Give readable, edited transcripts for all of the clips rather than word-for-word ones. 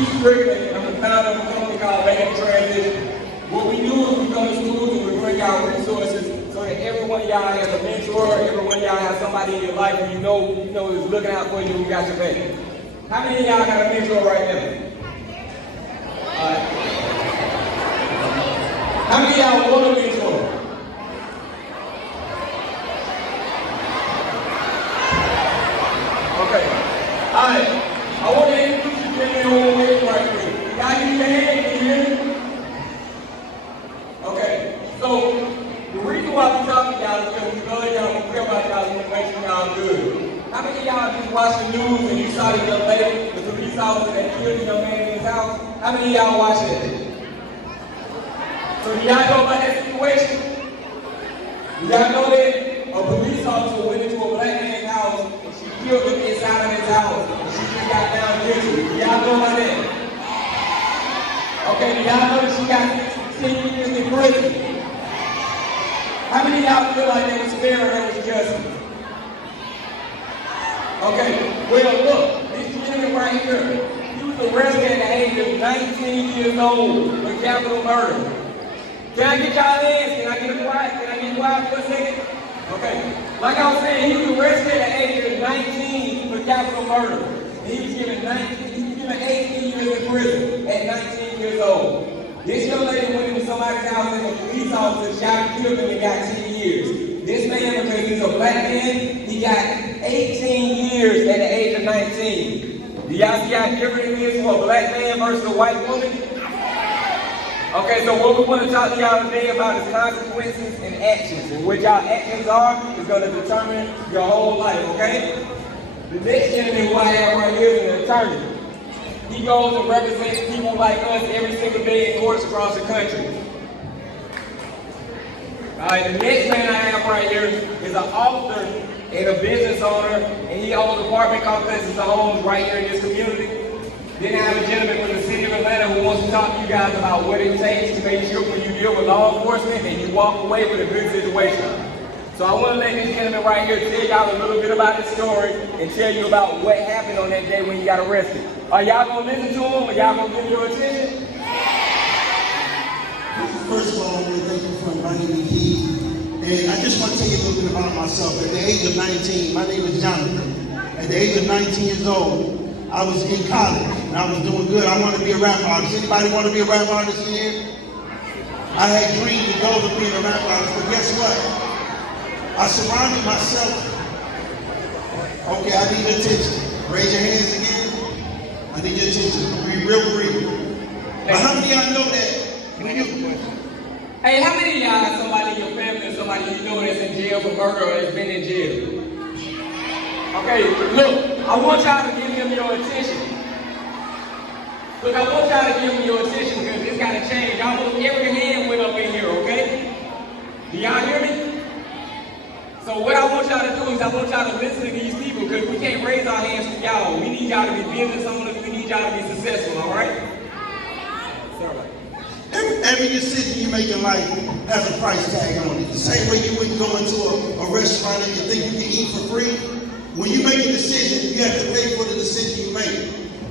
Strickland. I'm the founder of a company called Land Transition. What we do is we go to schools and we bring out resources so that every one of y'all has a mentor, every one of y'all has somebody in your life who you know is looking out for you and got your back. How many of y'all got a mentor right now? Alright. How many of y'all want a mentor? Okay. Alright. I want to introduce you to your own way right quick. Y'all give me your hand, can you hear me? Okay. So the reason why we talking to y'all is because we love y'all, we care about y'all, we want to make sure y'all good. How many of y'all just watched the news and you saw the young lady, the police officer that killed the young man in his house? How many of y'all watched that? So do y'all know about that situation? Do y'all know that a police officer went into a black man's house and she killed him inside of his house and she just got down guilty? Do y'all know about that? Okay, do y'all know that she got 16 years in prison? How many of y'all feel like that was fair or that was justice? Okay, well look, this gentleman right here, he was arrested at the age of 19 years old for capital murder. Can I get y'all hands? Can I get quiet? Can I get quiet for a second? Okay, like I was saying, he was arrested at the age of 19 for capital murder. And he was given 18 years in prison at 19 years old. This young lady went into somebody's house and a police officer shot and killed him and got 10 years. This man, because he's a black man, he got 18 years at the age of 19. Do y'all see how different it is for a black man versus a white woman? Okay, so what we want to talk to y'all today about is consequences and actions. And what y'all actions are is going to determine your whole life, okay? The next gentleman who I have right here is an attorney. He goes and represents people like us every single day in courts across the country. Alright, the next man I have right here is an author and a business owner, and he owns apartment complexes and homes right here in this community. Then I have a gentleman from the city of Atlanta who wants to talk to you guys about what it takes to make sure when you deal with law enforcement and you walk away with a good situation. So I want to let this gentleman right here tell y'all a little bit about his story and tell you about what happened on that day when he got arrested. Are y'all going to listen to him or y'all going to give your attention? First of all, I want to thank you for inviting me here. And I just want to tell you a little bit about myself. At the age of 19, my name is Jonathan. At the age of 19 years old, I was in college and I was doing good. I wanted to be a rap artist. Anybody want to be a rap artist here? I had dreams and goals of being a rap artist, but guess what? I surrounded myself. Okay, I need your attention. Raise your hands again. I need your attention. Be real brief. But how many of y'all know that when you... Hey, how many of y'all have somebody in your family or somebody you know that's in jail for murder or has been in jail? Okay, look, I want y'all to give him your attention. Look, I want y'all to give him your attention because it's got to change. Almost every hand went up in here, okay? Do y'all hear me? So what I want y'all to do is I want y'all to listen to these people because we can't raise our hands for y'all. We need y'all to be business owners. We need y'all to be successful, all right? Sorry. Every decision you make in life has a price tag on it. The same way you wouldn't go into a restaurant and you think you can eat for free. When you make a decision, you have to pay for the decision you make.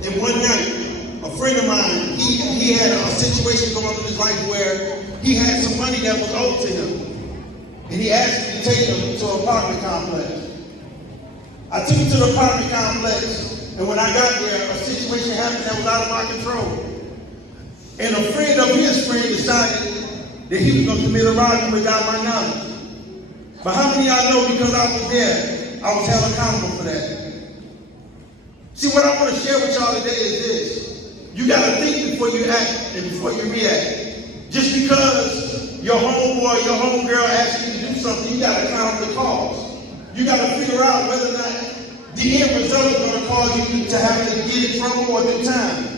And one night, a friend of mine, he had a situation going on in his life where he had some money that was owed to him. And he asked me to take him to an apartment complex. I took him to the apartment complex, and when I got there, a situation happened that was out of my control. And a friend of his friend decided that he was going to commit a robbery without my knowledge. But how many of y'all know because I was there, I was held accountable for that? See, what I want to share with y'all today is this. You got to think before you act and before you react. Just because your homeboy, your homegirl asks you to do something, you got to count the cost. You got to figure out whether or not the end result is going to cause you to have to get in trouble or do time.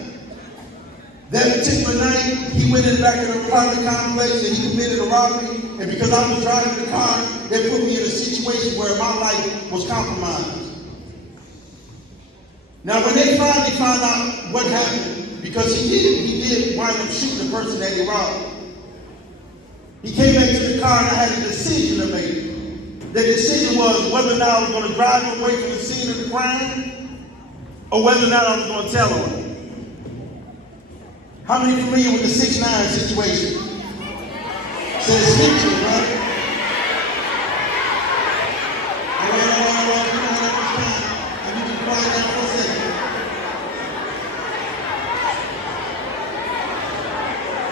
That particular night, he went in the back of the apartment complex and he committed a robbery. And because I was driving the car, they put me in a situation where my life was compromised. Now, when they finally found out what happened, because he did wind up shooting the person that he robbed. He came back to the car and I had a decision to make. The decision was whether or not I was going to drive him away from the scene of the crime or whether or not I was going to tell him. How many familiar with the 6'9" situation? Says snitching, right? All right, we don't have that much time. And we can quiet down for a second.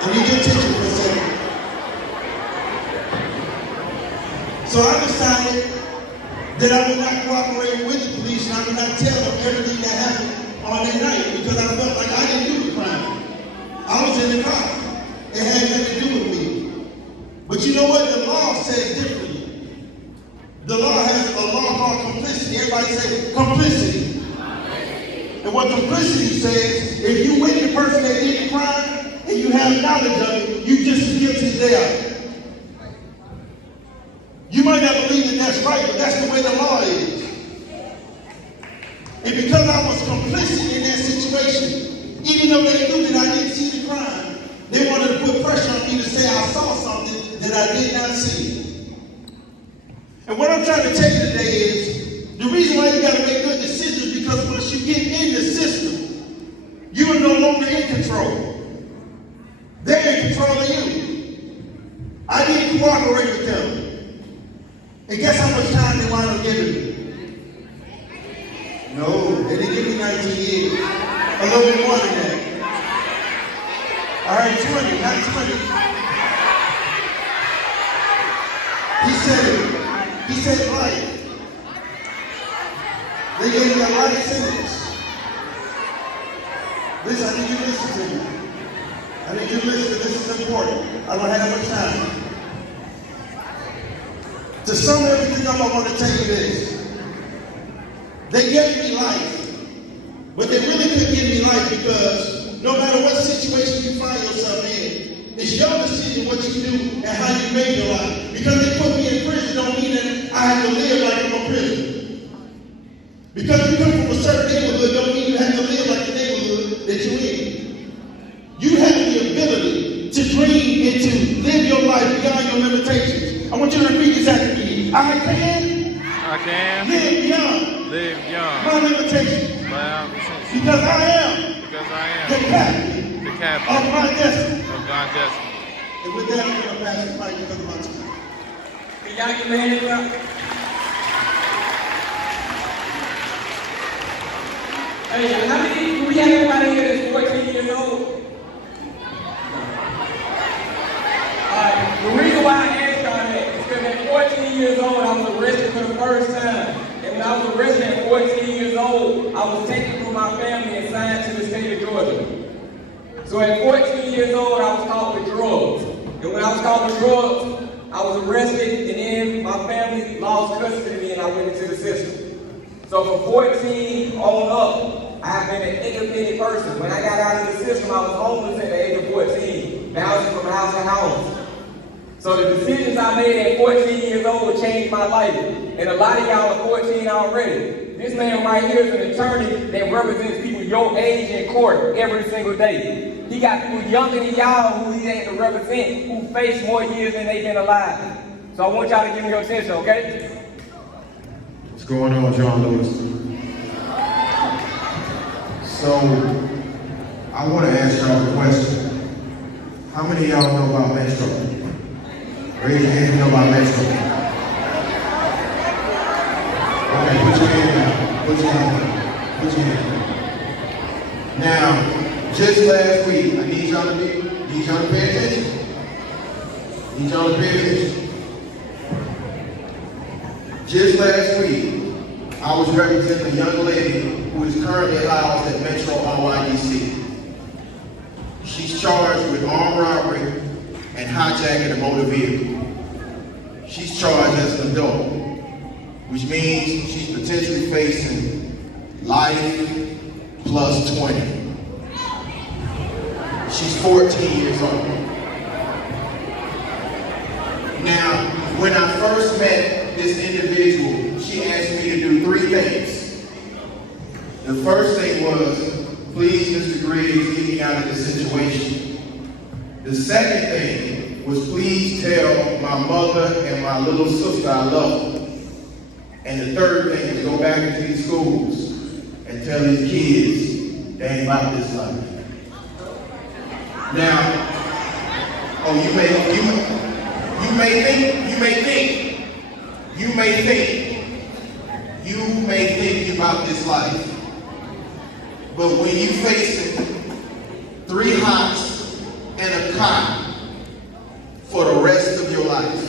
I need your attention for a second. So I decided that I would not cooperate with the police and I would not tell them everything that happened on that night because I felt like I didn't do the crime. I was in the car. It had nothing to do with me. But you know what? The law says differently. The law has a law called complicity. Everybody say complicity. And what complicity says, if you with the person that did the crime and you have knowledge of it, you just as guilty as they are. You might not believe that that's right, but that's the way the law is. And because I was complicit in that situation, even though they knew that I didn't see the crime, they wanted to put pressure on me to say I saw something that I did not see. And what I'm trying to tell you today is, the reason why you got to make good decisions because once you get in the system, you are no longer in control. They're in control of you. I didn't cooperate with them. And guess how much time they wound up giving me? No, they didn't give me 19 years. A little bit more than that. All right, 20, not 20. He said life. They gave me a life sentence. Listen, I need you to listen to me. I need you to listen, this is important. I don't have that much time. To sum everything up, I want to tell you this. They gave me life, but they really couldn't give me life because no matter what situation you find yourself in, it's your decision what you do and how you make your life. Because they put me in prison don't mean that I have to live like I'm a prisoner. Because you come from a certain neighborhood don't mean you have to live like the neighborhood that you're in. You have the ability to dream and to live your life beyond your limitations. I want you to repeat this after me. I can live beyond my limitations. Because I am the captain of my destiny. And with that, I'm going to pass the mic because of my time. Can y'all get your hands up? Hey, how many, do we have anybody here that's 14 years old? Alright, the reason why I asked y'all that is because at 14 years old, I was arrested for the first time. And when I was arrested at 14 years old, I was taken from my family and signed to the state of Georgia. So at 14 years old, I was caught with drugs. And when I was caught with drugs, I was arrested and then my family lost custody of me and I went into the system. So from 14 on up, I have been an independent person. When I got out of the system, I was homeless at the age of 14, bouncing from house to house. So the decisions I made at 14 years old changed my life. And a lot of y'all are 14 already. This man right here is an attorney that represents people your age in court every single day. He got people younger than y'all who he had to represent who face more years than they've been alive. So I want y'all to give me your attention, okay? What's going on, John Lewis? So, I want to ask y'all a question. How many of y'all know about Metro? Raise your hand if you know about Metro. Okay, put your hand down. Put your hand down. Put your hand down. Now, just last week, I need y'all to pay attention. Need y'all to pay attention. Just last week, I was representing a young lady who is currently housed at Metro RYDC. She's charged with armed robbery and hijacking a motor vehicle. She's charged as an adult, which means she's potentially facing life plus 20. She's 14 years old. Now, when I first met this individual, she asked me to do 3 things. The first thing was, please, Mr. Griggs, get me out of this situation. The second thing was, please tell my mother and my little sister I love them. And the third thing is go back into these schools and tell these kids they ain't about this life. Now, oh, you may think about this life, but when you face it, 3 hots and a cot for the rest of your life.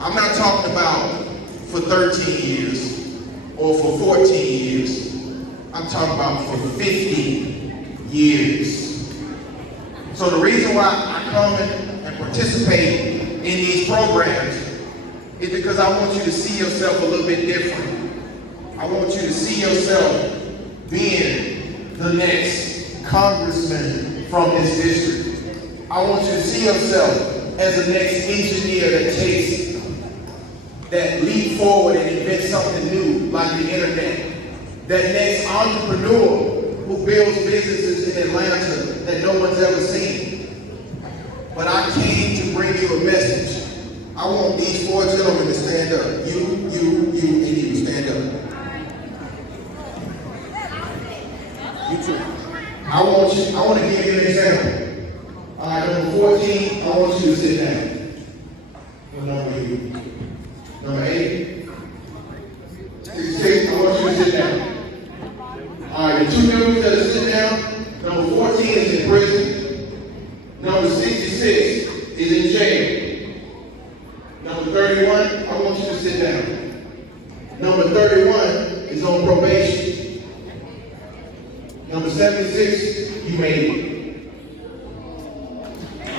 I'm not talking about for 13 years or for 14 years. I'm talking about for 50 years. So the reason why I come and participate in these programs is because I want you to see yourself a little bit different. I want you to see yourself being the next congressman from this district. I want you to see yourself as the next engineer that leap forward and invent something new like the internet. That next entrepreneur who builds businesses in Atlanta that no one's ever seen. But I came to bring you a message. I want these 4 gentlemen to stand up. You, and you stand up. You too. I want to give you an example. All right, number 14, I want you to sit down. What number are you? Number 8? 66, I want you to sit down. All right, the 2 dudes that are sitting down, number 14 is in prison. Number 66 is in jail. Number 31, I want you to sit down. Number 31 is on probation. Number 76, you made it.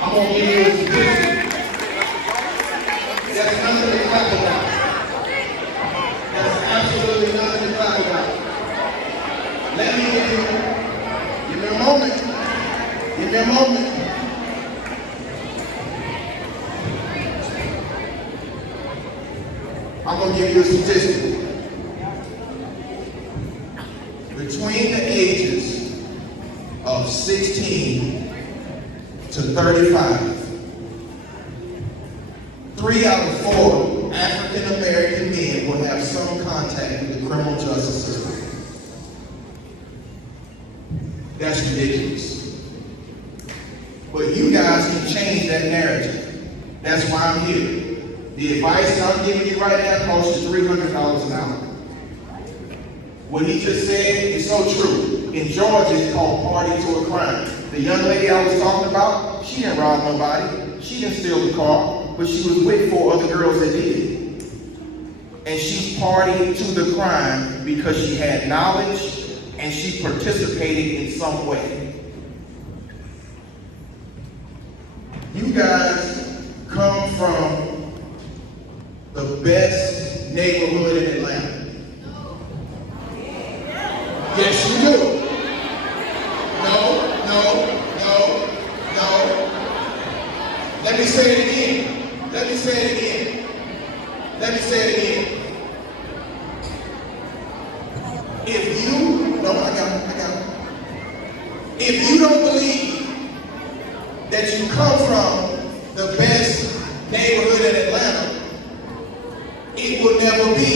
I'm going to give you a statistic. That's nothing to clap about. That's absolutely nothing to clap about. Let me give me a moment. Give me a moment. I'm going to give you a statistic. Between the ages of 16 to 35, 3 out of 4 African American men will have some contact with the criminal justice system. That's ridiculous. But you guys can change that narrative. That's why I'm here. The advice I'm giving you right now costs you $300 an hour. What he just said is so true. In Georgia, it's called party to a crime. The young lady I was talking about, she didn't rob nobody. She didn't steal the car, but she was with 4 other girls that did. And she's partying to the crime because she had knowledge and she participated in some way. You guys come from the best neighborhood in Atlanta. Yes, you do. No. Let me say it again. Let me say it again. If you, no, I got it. If you don't believe that you come from the best neighborhood in Atlanta, it will never be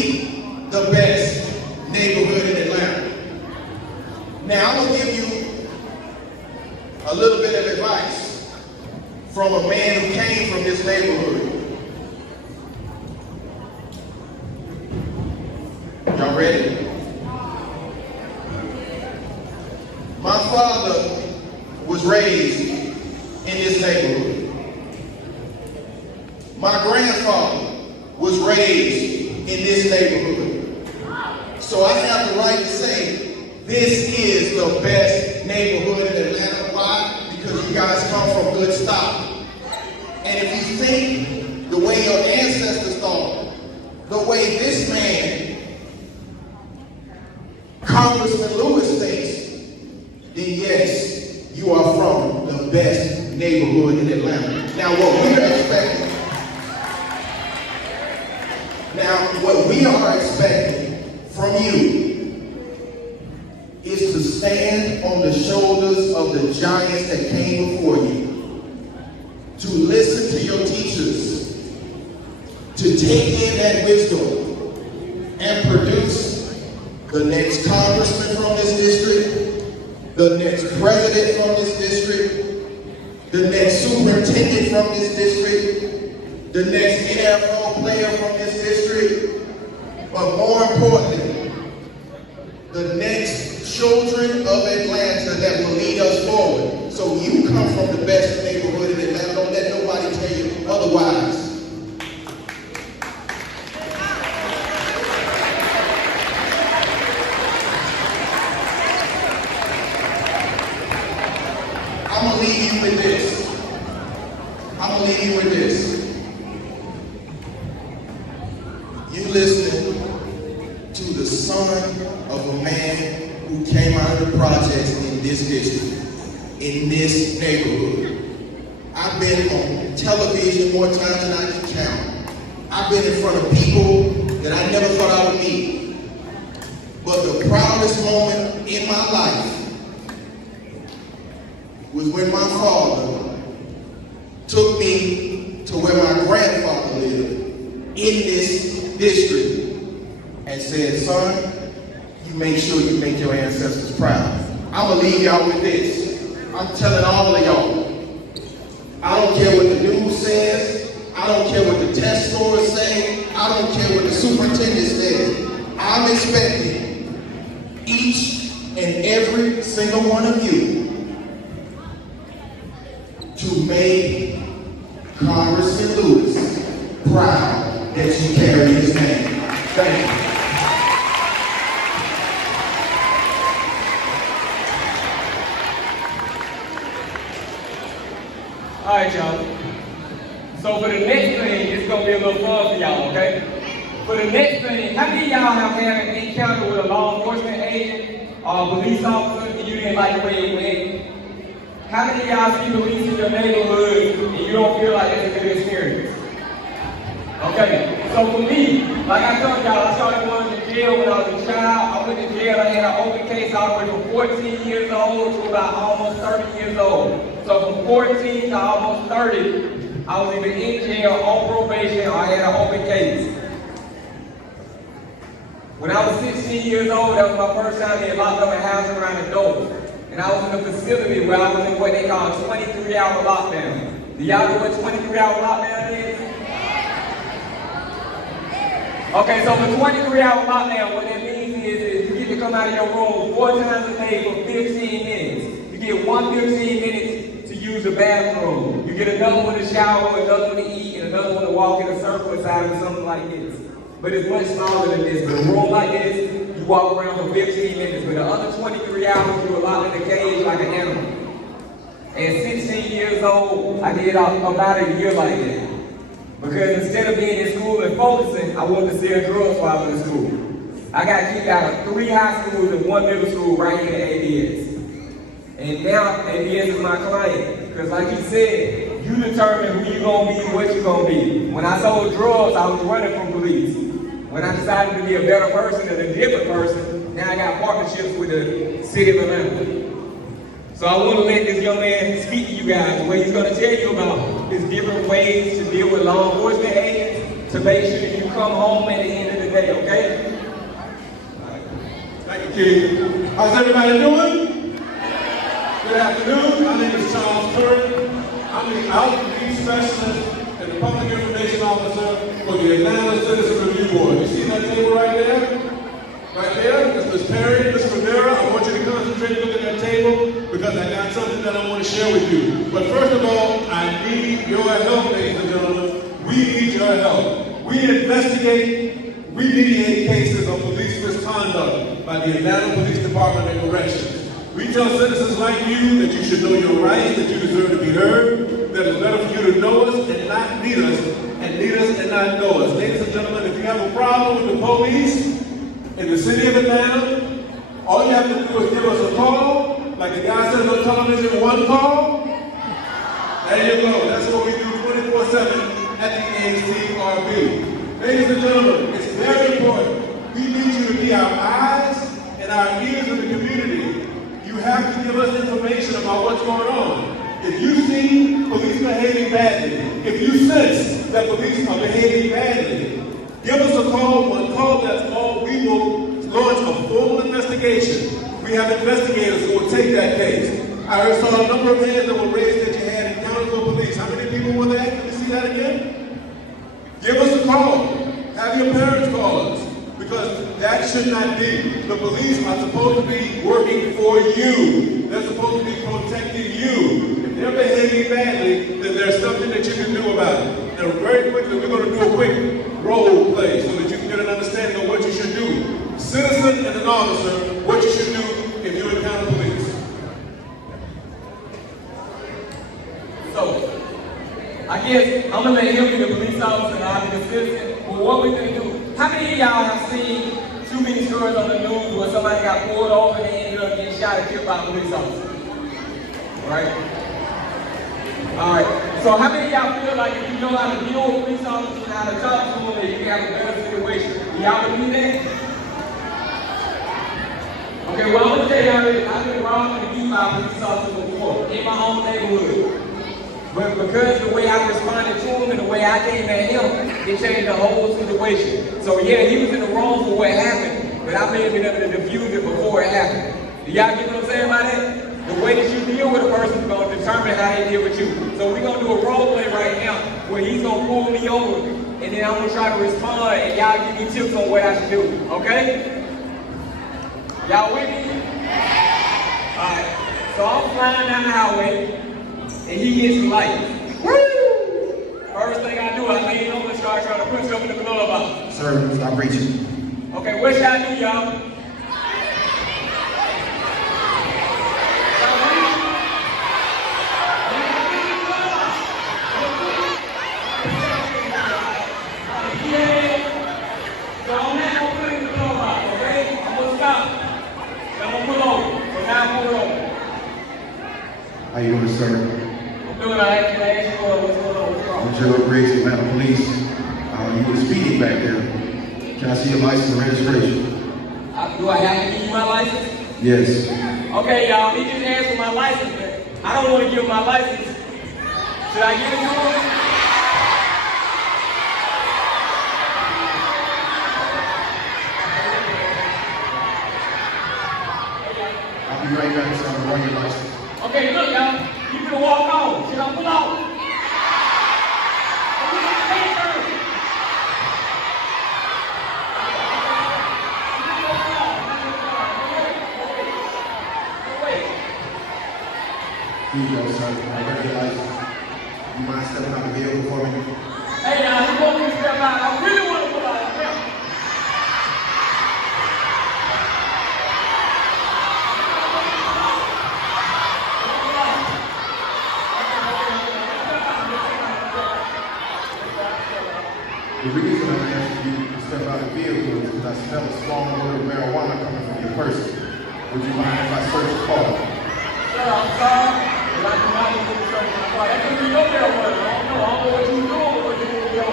the best neighborhood in Atlanta. Now, I'm going to give you a little bit of advice from a man who came from this neighborhood. Y'all ready? My father was raised in this neighborhood. My grandfather was raised in this neighborhood. So I have the right to say, this is the best neighborhood in Atlanta. Why? Because you guys come from good stock. And if you think the way your ancestors thought, the way this man, Congressman Lewis, thinks, then yes, you are from the best neighborhood in Atlanta. Now what we are expecting from you is to stand on the shoulders of the giants that came before you, to listen to your teachers, to take in that wisdom and produce the next congressman from this district, the next president from this district, the next superintendent from this district, the next NFL player from this district, but more importantly, the next children of Atlanta that will lead us forward. So you come from the best neighborhood in Atlanta. Don't let nobody tell you otherwise. I'm gonna leave you with this. You listening to the son of a man who came out of the projects in this district, in this neighborhood. I've been on television more times than I can count. I've been in front of people that I never thought I would meet. But the proudest moment in my life was when my father took me to where my grandfather lived in this district and said, son, you make sure you make your ancestors proud. I'm gonna leave y'all with this. I'm telling all of y'all, I don't care what the news says, I don't care what the test scores say, I don't care what the superintendent says. I'm expecting each and every single one of you to make Congressman Lewis proud that you carry his name. Thank you. All right, y'all. So for the next thing, it's gonna be a little fun for y'all, okay? For the next thing, how many of y'all have had an encounter with a law enforcement agent or a police officer and you didn't like the way it went? How many of y'all see police in your neighborhood and you don't feel like it's a good experience? Okay, so for me, like I told y'all, I started going to jail when I was a child. I went to jail, I had an open case all the way from 14 years old to about almost 30 years old. So from 14 to almost 30, I was either in jail, on probation, or I had an open case. When I was 16 years old, that was my first time being locked up in housing around adults. And I was in a facility where I was in what they call a 23-hour lockdown. Do y'all know what 23-hour lockdown is? Okay, so the 23-hour lockdown, what that means is you get to come out of your room 4 times a day for 15 minutes. You get 15 minutes to use the bathroom. You get another one to shower, another one to eat, and another one to walk in a circle inside of something like this. But it's much smaller than this. But a room like this, you walk around for 15 minutes. But the other 23 hours, you were locked in a cage like an animal. At 16 years old, I did about a year like that. Because instead of being in school and focusing, I wanted to sell drugs while I was in school. I got kicked out of 3 high schools and 1 middle school right here at ABS. And now ABS is my client. Because like you said, you determine who you're going to be, what you're going to be. When I sold drugs, I was running from police. When I decided to be a better person and a different person, now I got partnerships with the city of Atlanta. So I want to let this young man speak to you guys, where he's going to tell you about his different ways to deal with law enforcement agents to make sure that you come home at the end of the day, okay? Thank you, Keith. How's everybody doing? Good afternoon. My name is Charles Curry. I'm the outreach specialist and the public information officer for the Atlanta Citizen Review Board. You see that table right there? Right there, that's Ms. Perry, Ms. Rivera. I want you to concentrate and look at that table because I got something that I want to share with you. But first of all, I need your help, ladies and gentlemen. We need your help. We investigate, we mediate cases of police misconduct by the Atlanta Police Department and Corrections. We tell citizens like you that you should know your rights, that you deserve to be heard, that it's better for you to know us and not need us, and need us and not know us. Ladies and gentlemen, if you have a problem with the police in the city of Atlanta, all you have to do is give us a call, like the guy says on television, one call. There you go. That's what we do 24/7 at the ACRB. Ladies and gentlemen, it's very important. We need you to be our eyes and our ears in the community. You have to give us information about what's going on. If you see police behaving badly, if you sense that police are behaving badly, give us a call, one call, that's all. We will launch a full investigation. We have investigators who will take that case. I saw a number of hands that were raised that you had encountered Brownsville Police. How many people were there? Can we see that again? Give us a call. Have your parents call us. Because that should not be. The police are supposed to be working for you. They're supposed to be protecting you. If they're behaving badly, then there's something that you can do about it. Now, very quickly, we're going to do a quick role play so that you can get an understanding of what you should do. Citizen and an officer, what you should do if you encounter police. So, I guess I'm going to let him be the police officer and I'll be the citizen. But what we're going to do, how many of y'all have seen too many stories on the news where somebody got pulled over and they ended up getting shot and killed by a police officer? Right? Alright. So how many of y'all feel like if you know how to deal with police officers and how to talk to them, that you can have a better situation? Y'all believe that? Okay, well I'm going to tell y'all this. I've been wrong and abused by police officers before in my own neighborhood. But because the way I responded to him and the way I came at him, it changed the whole situation. So yeah, he was in the wrong for what happened, but I may have been able to diffuse it before it happened. Do y'all get what I'm saying about that? The way that you deal with a person is going to determine how they deal with you. So we're going to do a role play right now where he's going to pull me over and then I'm going to try to respond and y'all give me tips on what I should do. Okay? Y'all with me? Alright. So I'm flying down the highway. And he gets the light. Woo! First thing I do, I lean over and start trying to put something in the glove box. Sir, stop reaching. Okay, what should I do, y'all? So I'm not going to put it in the glove box, okay? I'm going to stop. I'm going to pull over. So now I'm pull over. How you doing, sir? Doing I ask you what's going on? What's wrong? I'm Gerald Briggs, Atlanta Police. You were speeding back there. Can I see your license and registration? Do I have to give you my license? Yes. Okay, y'all, he just asked for my license, but I don't want to give him my license. Should I give it to him? I'll be right back, sir. I'm going to run your license. Okay, look, y'all. You can walk on. Should I pull out? Here you go, sir. I got your license. You mind stepping out the vehicle for me? Hey, now, you want me to step out? I really want to pull out. Yeah. The reason I'm asking you to step out of the vehicle is because I smell a strong odor of marijuana coming from your person. Would you mind if I search the car? Sir, I'm sorry, but I do not want to search my car. That could be your marijuana. I don't know what you're doing, but you're doing your.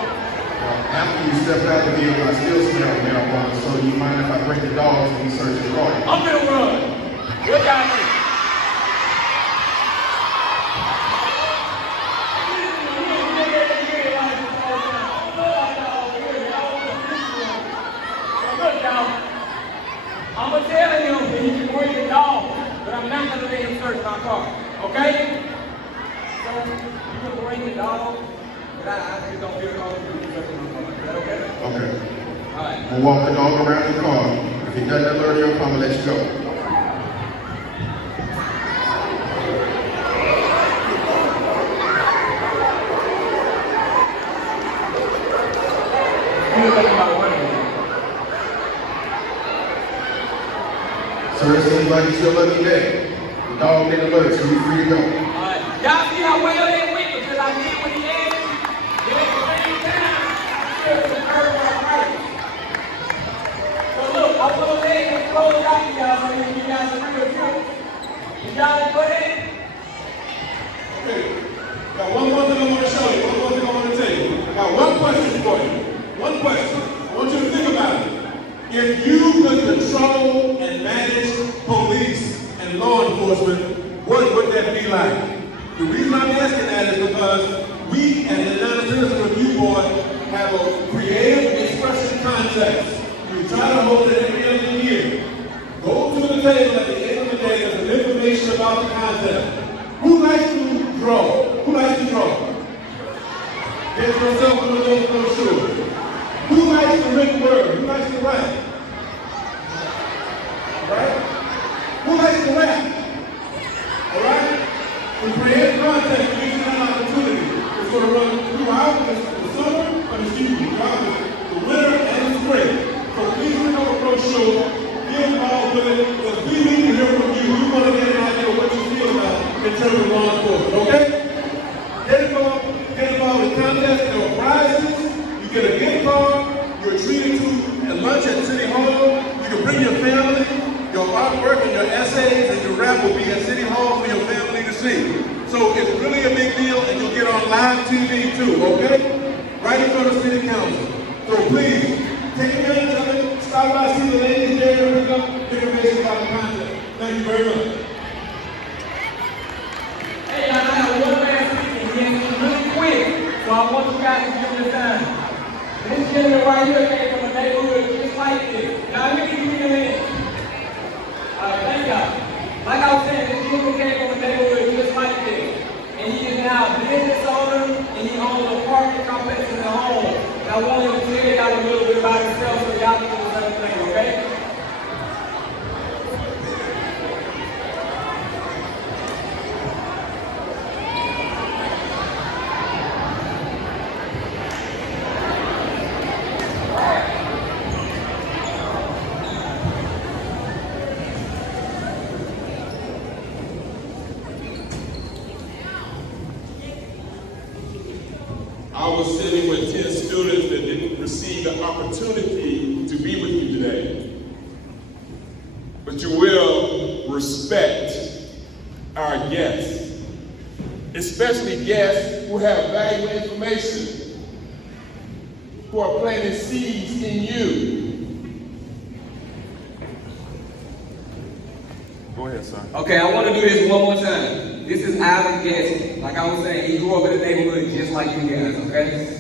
After you stepped out of the vehicle, I still smell marijuana, so do you mind if I bring the dogs and we search the car? I'm gonna run. What y'all think? I'm gonna tell him that he can bring the dog, but I'm not gonna let him search my car. Okay? So you can bring the dog, but I just don't feel comfortable with searching my car. Is that okay? Okay. Alright. We'll walk the dog around the car. If he doesn't alert you, I'm gonna let you go. Sir, it seems like you still let me down. The dog didn't alert, so you're free to go. Y'all see how well they went because I did what he asked me. Then at the same time, I still was hurt my right. So look, I want to let him close out to y'all so he can give y'all some real truth. You y'all go ahead? Okay. Got one more thing I want to show you. One more thing I want to tell you. I got one question for you. One question. I want you to think about it. If you could control and manage police and law enforcement, what would that be like? The reason I'm asking that is because we at the Atlanta Citizen Review Board have a creative expression contest. We try to hold it every other year. Go to the table at the end of the day, there's some information about the contest. Who likes to draw? Who likes to draw? Get yourself one of those brochures. Who likes the written word? Who likes to write? Right? Who likes to rap? All right? We create content, we give you an opportunity. It's going to run throughout the summer, throughout the winter and the spring. So please pick up a brochure, get involved with it, because we need to hear from you. We want to get an idea of what you feel about in terms of law enforcement, okay? Get involved with contests, there are prizes, you get a gift card, you're treated to a lunch at City Hall, you can bring your family, your artwork and your essays and your rap will be at City Hall for your family to see. So it's really a big deal, and you'll get on live TV too, okay? Right in front of City Council. So please, take advantage of it. Stop by, see the ladies there, and pick up information about the content. Thank you very much. Hey, y'all, I have one last thing, and it's really quick, so I want you guys to give me the time. This gentleman right here came from a neighborhood just like this. Now, let me give you a minute. Thank y'all. Like I was saying, this gentleman came from a neighborhood just like this. And he is now a business owner, and he owns an apartment complex in the home. And I want him to tell y'all a little bit about himself so y'all can do the same thing, okay? I was sitting with 10 students that didn't receive the opportunity to be with you today. But you will respect our guests, especially guests who have valuable information, who are planting seeds in you. Go ahead, son. Okay, I want to do this one more time. This is Isaac Guest. Like I was saying, he grew up in a neighborhood just like you guys, okay?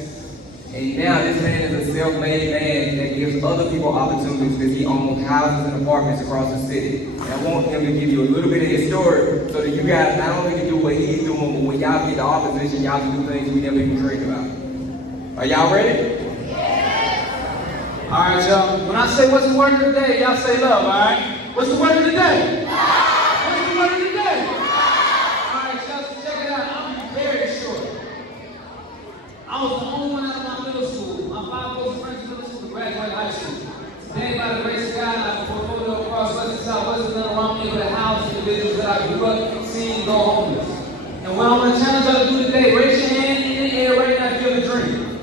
And now this man is a self-made man that gives other people opportunities because he owns houses and apartments across the city. And I want him to give you a little bit of his story so that you guys not only can do what he's doing, but when y'all get the opposition, y'all can do things we never even dreamed about. Are y'all ready? All right, y'all. When I say what's the word of the day, y'all say love, all right? What's the word of the day? What's the word of the day? All right, y'all, so check it out. I'll be very short. I was the only one out of my middle school. My 5 close friends in middle school to graduate high school. Today, by the grace of God, I have a portfolio across West and Southwest and around me with a house individuals that I grew up seeing go homeless. And what I want to challenge y'all to do today, raise your hand in the air right now if you have a dream.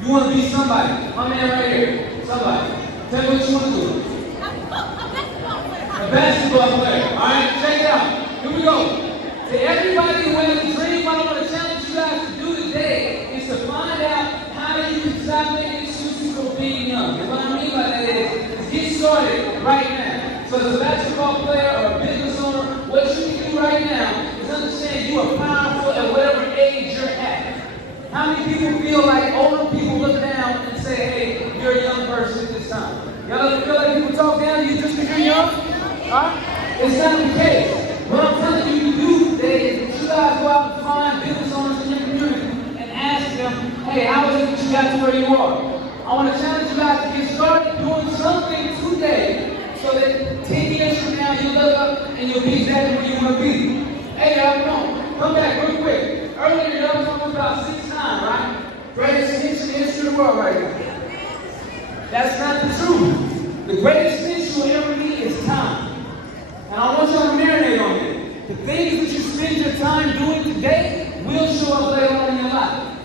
You want to be somebody. My man right here. Somebody. Tell me what you want to do. A basketball player. Alright, check it out. Here we go. To everybody who has a dream, what I want to challenge you guys to do today is to find out how you can stop making excuses for being young. And what I mean by that is get started right now. So as a basketball player or a business owner, what you can do right now is understand you are powerful at whatever age you're at. How many people feel like older people look down and say, hey, you're a young person at this time? Y'all ever feel like people talk down to you just because you're young? Huh? It's not the case. What I'm telling you to do today is that you guys go out and find business owners in your community and ask them, hey, how is it that you got to where you are? I want to challenge you guys to get started doing something today so that 10 years from now you look up and you'll be exactly where you want to be. Hey, y'all, come back real quick. Earlier, y'all was talking about 6'9", right? Greatest snitch in the history of the world right now. That's not the truth. The greatest snitch you'll ever need is time. And I want y'all to marinate on that. The things that you spend your time doing today will show up later on in your life.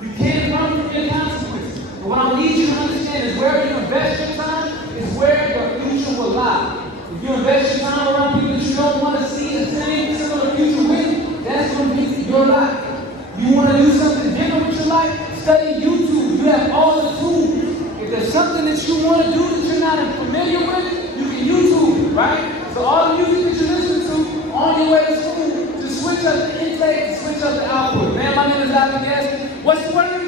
You can't run from your consequences. But what I need you to understand is where you invest your time is where your future will lie. If you invest your time around people that you don't want to see the same similar future with, that's going to be your life. You want to do something different with your life? Study YouTube. You have all the tools. If there's something that you want to do that you're not familiar with, you can YouTube it, right? So all the music that you listen to on your way to school, to switch up the intake, to switch up the output. Man, my name is Isaac Guest. What's the word of the